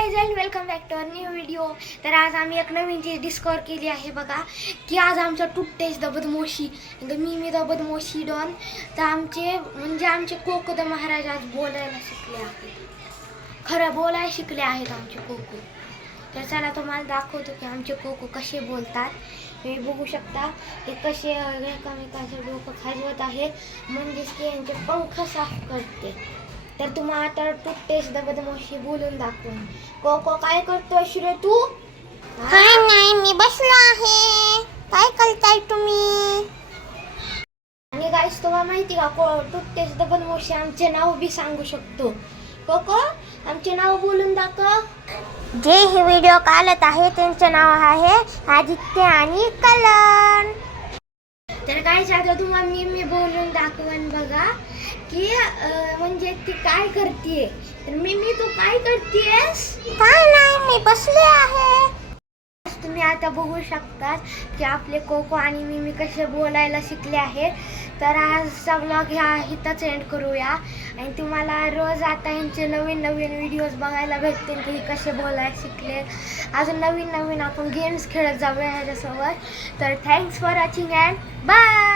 Guys and welcome back to our new video. तर आज आम्ही एक नवीन चीज डिस्कवर केली आहे बघा, की आज आमचा टुट्टेस द बदमाशी मी द बदमाशी डॉन. तर आमचे कोको द महाराज आज बोलायला शिकले आहेत, खरं बोलायला शिकले आहेत आमचे कोको. तर चला तुम्हाला दाखवतो की आमचे कोको कसे बोलतात. हे बघू शकता, हे कसे एकामेकांचं डोकं खाजवत आहे, म्हणजेच की यांचे पंख साफ करते. तर तुम्हाला आता टुट्टेस द बदमाशी बोलून दाखवून. कोको काय करतोय श्रे तू? काय नाही, मी बसलो आहे. काय करताय तुम्ही? आणि गाईस तुम्हाला माहिती का, टुट्टेस द बदमाशी आमचे नाव बी सांगू शकतो. कोको आमचे नाव बोलून दाखव. जे हे व्हिडिओ काढत आहे त्यांचे नाव आहे आदित्य आणि कलन. तर गाईस आता तुम्हाला मी बोलून दाखवून बघा की म्हणजे ती काय करते. तर मी तू काय करतेस? काय नाही, मी बसले आहे. तुम्ही आता बघू शकता की आपले कोको आणि मी कसे बोलायला शिकले आहेत. तर आजचा ब्लॉग ह्या इथंच एंड करूया, आणि तुम्हाला रोज आता यांचे नवीन व्हिडिओज बघायला भेटतील की कसे बोलायला शिकले. अजून नवीन आपण गेम्स खेळत जाऊया ह्याच्यासोबत. तर thanks for watching and bye.